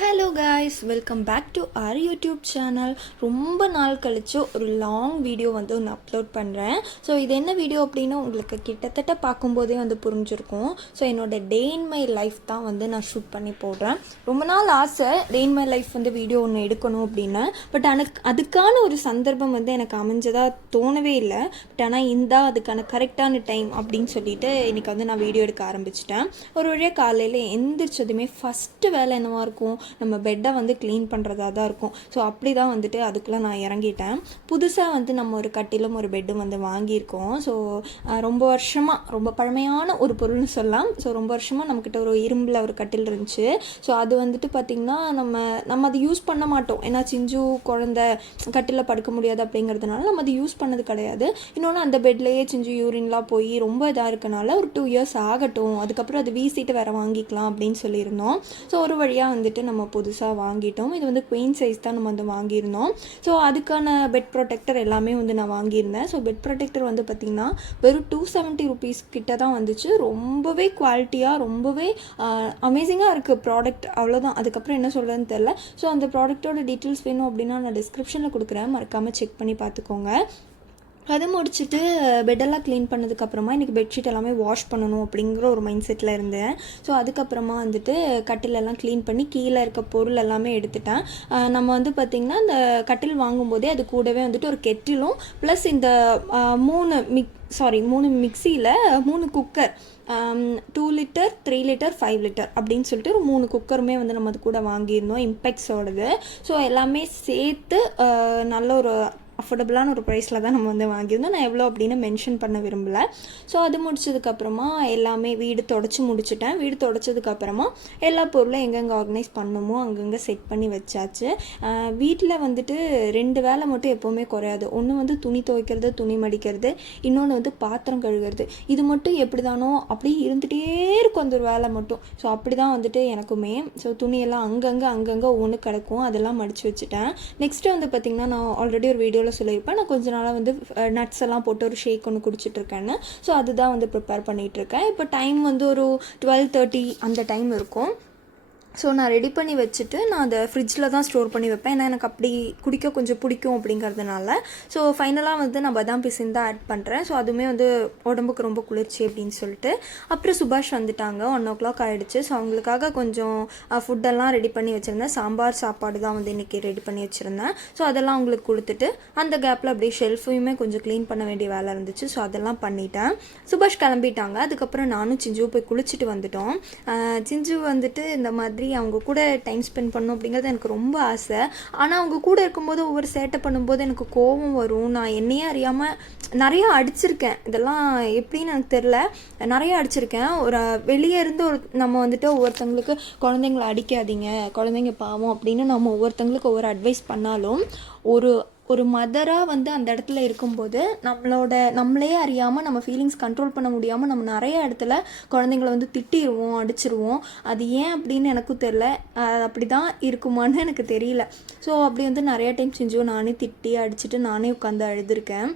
Hello guys, welcome back to our YouTube channel. ரொம்ப நாள் கழித்து ஒரு லாங் வீடியோ வந்து ஒன்று அப்லோட் பண்ணுறேன். ஸோ இது என்ன வீடியோ அப்படின்னு உங்களுக்கு கிட்டத்தட்ட பார்க்கும்போதே வந்து புரிஞ்சிருக்கும். ஸோ என்னோடய டே இன் மை லைஃப் தான் வந்து நான் ஷூட் பண்ணி போடுறேன். ரொம்ப நாள் ஆசை டே இன் மை லைஃப் வந்து வீடியோ ஒன்று எடுக்கணும் அப்படின்னு. பட் அதுக்கான ஒரு சந்தர்ப்பம் வந்து எனக்கு அமைஞ்சதாக தோணவே இல்லை. பட் ஆனால் அதுக்கான கரெக்டான டைம் அப்படின்னு சொல்லிட்டு இன்றைக்கி வந்து நான் வீடியோ எடுக்க ஆரம்பிச்சிட்டேன். ஒரு வழியாக காலையில் எந்திரிச்சதுமே ஃபஸ்ட்டு வேலை என்னவாக இருக்கும், நம்ம பெட்டை வந்து க்ளீன் பண்ணுறதா தான் இருக்கும். ஸோ அப்படி தான் வந்துட்டு அதுக்குள்ளே நான் இறங்கிட்டேன். புதுசாக வந்து நம்ம ஒரு கட்டிலும் ஒரு பெட்டும் வந்து வாங்கியிருக்கோம். ஸோ ரொம்ப வருஷமாக ரொம்ப பழமையான ஒரு பொருள்னு சொல்லலாம். ஸோ ரொம்ப வருஷமாக நம்மக்கிட்ட ஒரு இரும்பில் ஒரு கட்டில் இருந்துச்சு. ஸோ அது வந்துட்டு பார்த்திங்கன்னா நம்ம அதை யூஸ் பண்ண மாட்டோம். ஏன்னா சிஞ்சு குழந்த கட்டிலில் படுக்க முடியாது அப்படிங்கிறதுனால நம்ம அதை யூஸ் பண்ணது கிடையாது. இன்னொன்று அந்த பெட்லேயே சிஞ்சு யூரின்லாம் போய் ரொம்ப இதாக இருக்கனால ஒரு 2 years ஆகட்டும், அதுக்கப்புறம் அது வீசிட்டு வேறு வாங்கிக்கலாம் அப்படின்னு சொல்லியிருந்தோம். ஸோ ஒரு வழியாக வந்துட்டு நம்ம புதுசாக வாங்கிட்டோம். இது வந்து குயின் சைஸ் தான் நம்ம வந்து வாங்கியிருந்தோம். ஸோ அதுக்கான பெட் ப்ரொடெக்டர் எல்லாமே வந்து நான் வாங்கியிருந்தேன். ஸோ பெட் ப்ரொடெக்டர் வந்து பார்த்திங்கன்னா வெறும் 270 rupees கிட்ட தான் வந்துச்சு. ரொம்பவே குவாலிட்டியாக ரொம்பவே அமேசிங்காக இருக்குது ப்ராடக்ட். அவ்வளோதான், அதுக்கப்புறம் என்ன சொல்கிறதுன்னு தெரில. ஸோ அந்த ப்ராடக்ட்டோட டீட்டெயில்ஸ் வேணும் அப்படின்னா நான் டிஸ்கிரிப்ஷனில் கொடுக்குறேன், மறக்காமல் செக் பண்ணி பார்த்துக்கோங்க. அது முடிச்சுட்டு பெட்டெல்லாம் க்ளீன் பண்ணதுக்கப்புறமா இன்றைக்கி பெட்ஷீட் எல்லாமே வாஷ் பண்ணணும் அப்படிங்கிற ஒரு மைண்ட் செட்டில் இருந்தேன். ஸோ அதுக்கப்புறமா வந்துட்டு கட்டிலெல்லாம் க்ளீன் பண்ணி கீழே இருக்க பொருள் எல்லாமே எடுத்துட்டேன். நம்ம வந்து பார்த்திங்கன்னா இந்த கட்டில் வாங்கும்போதே அது கூடவே வந்துட்டு ஒரு கெட்டிலும் ப்ளஸ் இந்த 3 மிக்சியில் 3 குக்கர், 2 liter 3 liter 5 liter அப்படின்னு சொல்லிட்டு ஒரு 3 குக்கருமே வந்து நம்ம அது கூட வாங்கியிருந்தோம், இம்பெக்ஸோடது. ஸோ எல்லாமே சேர்த்து நல்ல ஒரு அஃபோர்டபுளான ஒரு ப்ரைஸில் தான் நம்ம வந்து வாங்கியிருந்தோம். நான் எவ்வளோ அப்படின்னு மென்ஷன் பண்ண விரும்பலை. ஸோ அது முடிச்சதுக்கப்புறமா எல்லாமே வீடு முடிச்சிட்டேன். வீடு தொடச்சதுக்கப்புறமா எல்லா பொருளும் எங்கெங்கே ஆர்கனைஸ் பண்ணணுமோ அங்கங்கே செட் பண்ணி வச்சாச்சு. வீட்டில் வந்துட்டு 2 வேலை மட்டும் எப்போவுமே குறையாது. ஒன்று வந்து துணி துவைக்கிறது, துணி மடிக்கிறது, இன்னொன்று வந்து பாத்திரம் கழுவுறது. இது மட்டும் எப்படி தானோ அப்படியே இருந்துகிட்டே இருக்கும் அந்த ஒரு வேலை மட்டும். ஸோ அப்படி தான் வந்துட்டு எனக்குமே. ஸோ துணியெல்லாம் அங்கங்கே ஒவ்வொன்று கிடக்கும், அதெல்லாம் மடித்து வச்சுட்டேன். நெக்ஸ்ட்டு வந்து பார்த்திங்கன்னா நான் ஆல்ரெடி ஒரு வீடியோவில் சொல்லியிருப்பேன், நான் கொஞ்ச நாளாக வந்து நட்ஸ் எல்லாம் போட்டு ஒரு ஷேக் ஒன்று குடிச்சிட்ருக்கேன்னு. ஸோ அதுதான் வந்து ப்ரிப்பேர் பண்ணிகிட்ருக்கேன். இப்போ டைம் வந்து ஒரு 12:30 அந்த டைம் இருக்கும். ஸோ நான் ரெடி பண்ணி வச்சுட்டு நான் அதை ஃப்ரிட்ஜில் தான் ஸ்டோர் பண்ணி வைப்பேன். ஏன்னா எனக்கு அப்படி குடிக்க கொஞ்சம் பிடிக்கும் அப்படிங்கிறதுனால. ஸோ ஃபைனலாக வந்து நான் பாதாம் பிசின் தான் ஆட் பண்ணுறேன். ஸோ அதுவுமே வந்து உடம்புக்கு ரொம்ப குளிர்ச்சி அப்படின்னு சொல்லிட்டு. அப்புறம் சுபாஷ் வந்துட்டாங்க, 1 o'clock ஆகிடுச்சு. ஸோ அவங்களுக்காக கொஞ்சம் ஃபுட்டெல்லாம் ரெடி பண்ணி வச்சுருந்தேன். சாம்பார் சாப்பாடு தான் வந்து இன்றைக்கி ரெடி பண்ணி வச்சுருந்தேன். ஸோ அதெல்லாம் அவங்களுக்கு கொடுத்துட்டு அந்த கேப்பில் அப்படியே ஷெல்ஃபையுமே கொஞ்சம் க்ளீன் பண்ண வேண்டிய வேலை இருந்துச்சு. ஸோ அதெல்லாம் பண்ணிட்டேன். சுபாஷ் கிளம்பிட்டாங்க. அதுக்கப்புறம் நானும் சிஞ்சு போய் குளிச்சுட்டு வந்துட்டோம். சிஞ்சு வந்துட்டு இந்த மாதிரி அவங்க கூட டைம் ஸ்பெண்ட் பண்ணணும் அப்படிங்கிறது எனக்கு ரொம்ப ஆசை. ஆனால் அவங்க கூட இருக்கும்போது ஒவ்வொரு சேட்டை பண்ணும்போது எனக்கு கோபம் வரும். நான் என்னையே அறியாமல் நிறையா அடிச்சிருக்கேன். இதெல்லாம் எப்படின்னு எனக்கு தெரில, நிறையா அடிச்சிருக்கேன். ஒரு வெளியே இருந்து நம்ம வந்துட்டு ஒவ்வொருத்தங்களுக்கு குழந்தைங்கள அடிக்காதீங்க, குழந்தைங்க பாவம் அப்படின்னு நம்ம ஒவ்வொருத்தங்களுக்கு ஒவ்வொரு அட்வைஸ் பண்ணாலும் ஒரு மதராக வந்து அந்த இடத்துல இருக்கும்போது நம்மளே அறியாமல் நம்ம ஃபீலிங்ஸ் கண்ட்ரோல் பண்ண முடியாமல் நம்ம நிறைய இடத்துல குழந்தைங்கள வந்து திட்டிடுவோம், அடிச்சிருவோம். அது ஏன் அப்படின்னு எனக்கும் தெரில, அப்படி தான் இருக்குமான்னு எனக்கு தெரியல. ஸோ அப்படி வந்து நிறையா டைம் செஞ்சோம், நானே திட்டி அடிச்சுட்டு நானே உட்காந்து அழுதுருக்கேன்.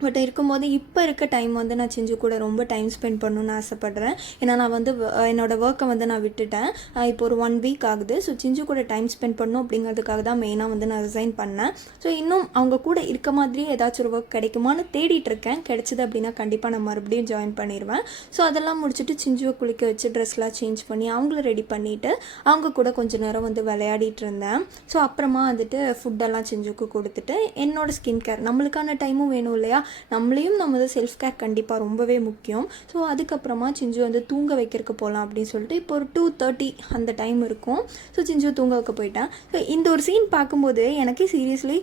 பட் இருக்கும்போது இப்போ இருக்க டைம் வந்து நான் சிஞ்சு கூட ரொம்ப டைம் ஸ்பெண்ட் பண்ணணுன்னு ஆசைப்பட்றேன். ஏன்னா நான் வந்து என்னோடய ஒர்க்கை வந்து நான் விட்டுட்டேன். இப்போ ஒரு 1 week ஆகுது. ஸோ சிஞ்சு கூட டைம் ஸ்பெண்ட் பண்ணணும் அப்படிங்கிறதுக்காக தான் மெயினாக வந்து நான் ரிசைன் பண்ணேன். ஸோ இன்னும் அவங்க கூட இருக்க மாதிரியே ஏதாச்சும் ஒரு ஒர்க் கிடைக்குமான்னு தேடிட்டுருக்கேன். கிடைச்சிது அப்படின்னா கண்டிப்பாக நான் மறுபடியும் ஜாயின் பண்ணிடுவேன். ஸோ அதெல்லாம் முடிச்சுட்டு சிஞ்சுவை குளிக்க வச்சு ட்ரெஸ்லாம் சேஞ்ச் பண்ணி அவங்கள ரெடி பண்ணிவிட்டு அவங்க கூட கொஞ்சம் நேரம் வந்து விளையாடிட்டு இருந்தேன். ஸோ அப்புறமா வந்துட்டு ஃபுட்டெல்லாம் சிஞ்சுக்கு கொடுத்துட்டு என்னோடய ஸ்கின் கேர், நம்மளுக்கான டைமும் வேணும் இல்லையா, நம்மளையும் நம்ம வந்து செல்ஃப் கேர் கண்டிப்பாக ரொம்பவே முக்கியம். ஸோ அதுக்கப்புறமா சிஞ்சு வந்து தூங்க வைக்கிறதுக்கு போகலாம் அப்படின்னு சொல்லிட்டு இப்போ ஒரு 2:30 அந்த டைம் இருக்கும். ஸோ சிஞ்சு தூங்க வைக்க போயிட்டேன். ஸோ இந்த ஒரு சீன் பார்க்கும்போது எனக்கே சீரியஸ்லி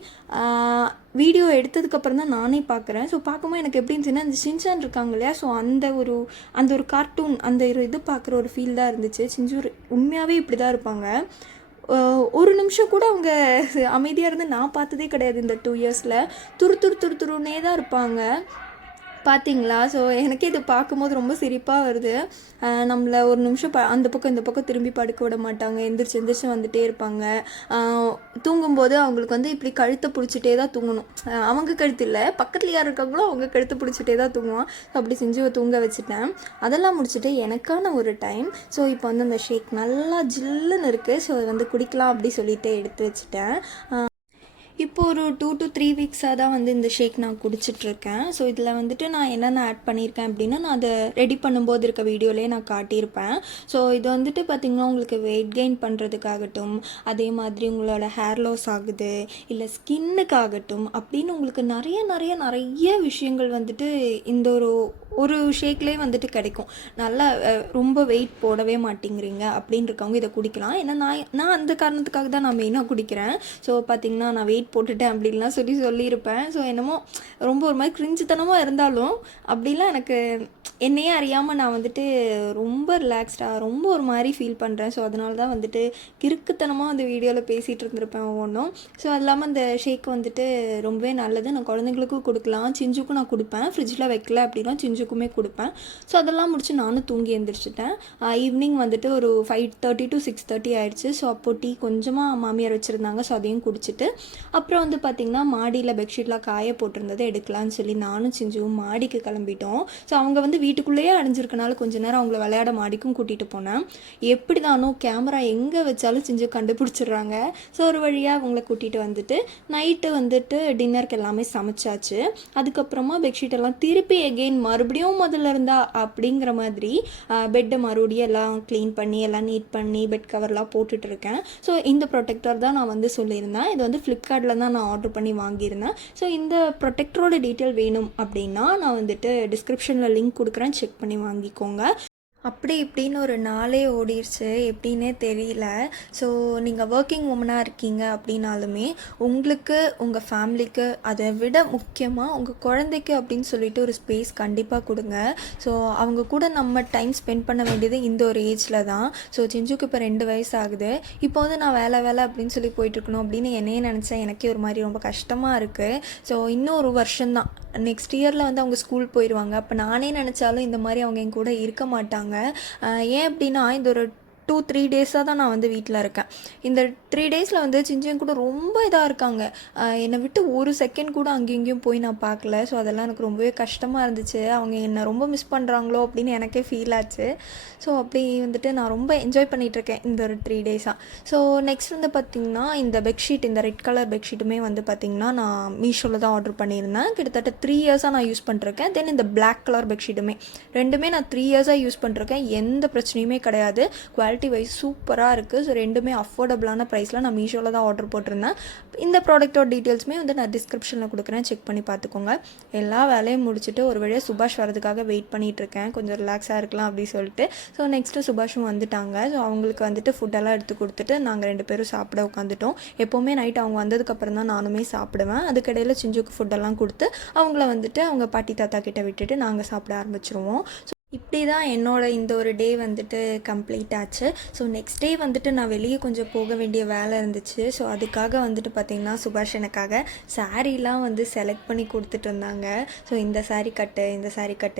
வீடியோ எடுத்ததுக்கப்புறம் தான் நானே பார்க்குறேன். ஸோ பார்க்கும்போது எனக்கு எப்படி இருந்துச்சுன்னா, இந்த ஷின்சான் இருக்காங்க இல்லையா, ஸோ அந்த ஒரு கார்ட்டூன் அந்த இது பார்க்குற ஒரு ஃபீல் தான் இருந்துச்சு. சிஞ்சு உண்மையாகவே இப்படி தான் இருப்பாங்க. ஒரு நிமிஷம் கூட அவங்க அமைதியாக இருந்து நான் பார்த்ததே கிடையாது இந்த 2 yearsல. துருன்னே தான் இருப்பாங்க. பார்த்தீங்களா? ஸோ எனக்கே இது பார்க்கும்போது ரொம்ப சிரிப்பாக வருது. நம்மள ஒரு நிமிஷம் அந்த பக்கம் இந்த பக்கம் திரும்பி படுக்க விட மாட்டாங்க. எந்திரிச்சு எந்திரிச்சு வந்துட்டே இருப்பாங்க. தூங்கும்போது அவங்களுக்கு வந்து இப்படி கழுத்தை பிடிச்சிட்டே தான் தூங்கணும். அவங்க கழுத்து இல்லை, பக்கத்தில் யார் இருக்காங்களோ அவங்க கழுத்தை பிடிச்சிட்டே தான் தூங்குவான். ஸோ அப்படி செஞ்சு தூங்க வச்சுட்டேன். அதெல்லாம் முடிச்சுட்டு எனக்கான ஒரு டைம். ஸோ இப்போ வந்து அந்த ஷேக் நல்லா ஜில்லுன்னு இருக்குது. ஸோ அதை வந்து குடிக்கலாம் அப்படி சொல்லிட்டு எடுத்து வச்சுட்டேன். இப்போ ஒரு 2 to 3 வீக்ஸாக தான் வந்து இந்த ஷேக் நான் குடிச்சிட்ருக்கேன். ஸோ இதில் வந்துட்டு நான் என்னென்ன ஆட் பண்ணியிருக்கேன் அப்படின்னா, நான் அதை ரெடி பண்ணும்போது இருக்க வீடியோலேயே நான் காட்டியிருப்பேன். ஸோ இது வந்துட்டு பார்த்திங்கன்னா உங்களுக்கு வெயிட் கெயின் பண்ணுறதுக்காகட்டும், அதே மாதிரி உங்களோட ஹேர் லாஸ் ஆகுது, இல்லை ஸ்கின்னுக்காகட்டும் அப்படின்னு உங்களுக்கு நிறைய விஷயங்கள் வந்துட்டு இந்த ஒரு ஷேக்லேயே வந்துட்டு கிடைக்கும். நல்லா ரொம்ப வெயிட் போடவே மாட்டேங்கிறீங்க அப்படின்னு இருக்கவங்க இதை குடிக்கலாம். ஏன்னா நான் அந்த காரணத்துக்காக தான் நான் மெயினாக குடிக்கிறேன். ஸோ பார்த்திங்கன்னா நான் வெயிட் போட்டுட்டேன் அப்படின்லாம் சொல்லியிருப்பேன். ஸோ என்னமோ ரொம்ப ஒரு மாதிரி கிரிஞ்சுத்தனமாக இருந்தாலும் அப்படிலாம் எனக்கு என்னையே அறியாமல் நான் வந்துட்டு ரொம்ப ரிலாக்ஸ்டாக ரொம்ப ஒரு மாதிரி ஃபீல் பண்ணுறேன். ஸோ அதனால தான் வந்துட்டு கிறுக்குத்தனமாக அந்த வீடியோவில் பேசிகிட்டு இருந்திருப்பேன் ஒவ்வொன்றும். ஸோ அது இல்லாமல் அந்த ஷேக் வந்துட்டு ரொம்பவே நல்லது. நான் குழந்தைங்களுக்கும் கொடுக்கலாம், சிஞ்சுக்கும் நான் கொடுப்பேன். ஃப்ரிட்ஜில் வைக்கல அப்படின்னா சிஞ்சுக்குமே கொடுப்பேன். ஸோ அதெல்லாம் முடிச்சு நானும் தூங்கி எழுந்திரிச்சிட்டேன். ஈவினிங் வந்துட்டு ஒரு 5:30 to 6:30 ஆயிடுச்சு. ஸோ அப்போது டீ கொஞ்சமாக மாமியார் வச்சுருந்தாங்க. ஸோ அதையும் குடிச்சிட்டு அப்புறம் வந்து பார்த்திங்கன்னா மாடியில் பெட்ஷீட்லாம் காய போட்டிருந்ததை எடுக்கலான்னு சொல்லி நானும் சிஞ்சுவும் மாடிக்கு கிளம்பிட்டோம். ஸோ அவங்க வந்து வீட்டுக்குள்ளேயே அடைஞ்சிருக்கனால கொஞ்ச நேரம் அவங்கள விளையாட மாடிக்கும் கூட்டிகிட்டு போனேன். எப்படி தானோ கேமரா எங்கே வச்சாலும் சிஞ்சு கண்டுபிடிச்சிடுறாங்க. ஸோ ஒரு வழியாக அவங்கள கூட்டிகிட்டு வந்துட்டு நைட்டு வந்துட்டு டின்னருக்கு எல்லாமே சமைச்சாச்சு. அதுக்கப்புறமா பெட்ஷீட்டெல்லாம் திருப்பி எகெயின் மறுபடியும் முதல்ல இருந்தா அப்படிங்கிற மாதிரி பெட்டை மறுபடியும் எல்லாம் க்ளீன் பண்ணி எல்லாம் நீட் பண்ணி பெட் கவர்லாம் போட்டுட்ருக்கேன். ஸோ இந்த ப்ரொடெக்டர் தான் நான் வந்து சொல்லியிருந்தேன். இது வந்து ஃப்ளிப்கார்ட்டில் தான் நான் ஆர்டர் பண்ணி வாங்கியிருந்தேன். ஸோ இந்த ப்ரொடெக்டரோட டீட்டெயில் வேணும் அப்படின்னா நான் வந்துட்டு டிஸ்கிரிப்ஷனில் லிங்க் கொடுக்குறேன், செக் பண்ணி வாங்கிக்கோங்க. அப்படி இப்படின்னு ஒரு நாளே ஓடிடுச்சு, எப்படின்னே தெரியல. ஸோ நீங்கள் ஒர்க்கிங் உமனாக இருக்கீங்க அப்படின்னாலுமே உங்களுக்கு உங்கள் ஃபேமிலிக்கு அதை விட முக்கியமாக உங்கள் குழந்தைக்கு அப்படின்னு சொல்லிட்டு ஒரு ஸ்பேஸ் கண்டிப்பாக கொடுங்க. ஸோ அவங்க கூட நம்ம டைம் ஸ்பெண்ட் பண்ண வேண்டியது இந்த ஒரு ஏஜில் தான். ஸோ சிஞ்சுக்கு இப்போ 2 வயசு ஆகுது. இப்போ வந்து நான் வேலை அப்படின்னு சொல்லி போயிட்டுருக்கணும் அப்படின்னு என்னையே நினச்சேன். எனக்கே ஒரு மாதிரி ரொம்ப கஷ்டமாக இருக்குது. ஸோ இன்னும் ஒரு வருஷம்தான், நெக்ஸ்ட் இயரில் வந்து அவங்க ஸ்கூல் போயிடுவாங்க. அப்போ நானே நினச்சாலும் இந்த மாதிரி அவங்க என் கூட இருக்க மாட்டாங்க. ஏன் அப்படின்னா இந்த ஒரு 2-3 டேஸாக தான் நான் வந்து வீட்டில் இருக்கேன். இந்த 3 டேஸில் வந்து சிஞ்சன் கூட ரொம்ப இதாக இருக்காங்க. என்னை விட்டு ஒரு செகண்ட் கூட அங்கேயும் இங்கேயும் போய் நான் பார்க்கல. ஸோ அதெல்லாம் எனக்கு ரொம்பவே கஷ்டமாக இருந்துச்சு. அவங்க என்னை ரொம்ப மிஸ் பண்ணுறாங்களோ அப்படின்னு எனக்கே ஃபீல் ஆச்சு. ஸோ அப்படி வந்துட்டு நான் ரொம்ப என்ஜாய் பண்ணிகிட்ருக்கேன் இந்த ஒரு 3 டேஸாக. ஸோ நெக்ஸ்ட் வந்து பார்த்திங்கன்னா இந்த பெட்ஷீட், இந்த ரெட் கலர் பெட்ஷீட்டுமே வந்து பார்த்திங்கன்னா நான் மீஷோவில் தான் ஆர்டர் பண்ணியிருந்தேன். கிட்டத்தட்ட 3 இயர்ஸாக நான் யூஸ் பண்ணிருக்கேன். தென் இந்த பிளாக் கலர் பெட்ஷீட்டுமே ரெண்டுமே நான் 3 இயர்ஸாக யூஸ் பண்ணிருக்கேன். எந்த பிரச்சனையுமே கிடையாது. குவாலிட்டி வைஸ் சூப்பராக இருக்குது. ஸோ ரெண்டுமே அஃபோர்டபுளான ப்ரைஸில் நான் மீஷோவில் தான் ஆர்டர் போட்டிருந்தேன். இந்த ப்ராடக்ட்டோட டீட்டெயில்ஸுமே வந்து நான் டிஸ்கிரிப்ஷனில் கொடுக்குறேன், செக் பண்ணி பார்த்துக்கோங்க. எல்லா வேலையும் முடிச்சுட்டு ஒரு வழியாக சுபாஷ் வரதுக்காக வெயிட் பண்ணிகிட்ருக்கேன், கொஞ்சம் ரிலாக்ஸாக இருக்கலாம் அப்படின்னு சொல்லிட்டு. ஸோ நெக்ஸ்ட்டு சுபாஷும் வந்துட்டாங்க. ஸோ அவங்களுக்கு வந்துட்டு ஃபுட்டெல்லாம் எடுத்து கொடுத்துட்டு நாங்கள் 2 பேரும் சாப்பிட உட்காந்துட்டோம். எப்போவுமே நைட் அவங்க வந்ததுக்கப்புறம் தான் நானுமே சாப்பிடுவேன். அதுக்கிடையில் சிஞ்சுக்கு ஃபுட்டெல்லாம் கொடுத்து அவங்கள வந்துட்டு அவங்க பாட்டி தாத்தா கிட்டே விட்டுட்டு நாங்கள் சாப்பிட ஆரம்பிச்சிருவோம். இப்படி தான் இந்த ஒரு டே வந்துட்டு கம்ப்ளீட் ஆச்சு. ஸோ நெக்ஸ்ட் டே வந்துட்டு நான் வெளியே கொஞ்சம் போக வேண்டிய வேலை இருந்துச்சு. ஸோ அதுக்காக வந்துட்டு பார்த்திங்கன்னா சுபாஷ் எனக்காக சாரீலாம் வந்து செலக்ட் பண்ணி கொடுத்துட்டு இருந்தாங்க. ஸோ இந்த சாரீ கட்டு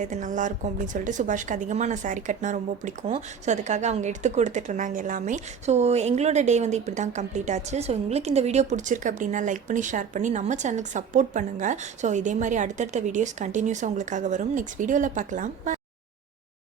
இது நல்லாயிருக்கும் அப்படின்னு சொல்லிட்டு சுபாஷ்க்கு அதிகமாக நான் சாரீ கட்டினா ரொம்ப பிடிக்கும். ஸோ அதுக்காக அவங்க எடுத்து கொடுத்துட்டு இருந்தாங்க எல்லாமே. ஸோ எங்களோட டே வந்து இப்படி தான் கம்ப்ளீட் ஆச்சு. ஸோ உங்களுக்கு இந்த வீடியோ பிடிச்சிருக்கு அப்படின்னா லைக் பண்ணி ஷேர் பண்ணி நம்ம சேனலுக்கு சப்போர்ட் பண்ணுங்கள். ஸோ இதே மாதிரி அடுத்தடுத்த வீடியோஸ் கண்டினியூஸாக உங்களுக்காக வரும். நெக்ஸ்ட் வீடியோவில் பார்க்கலாம்.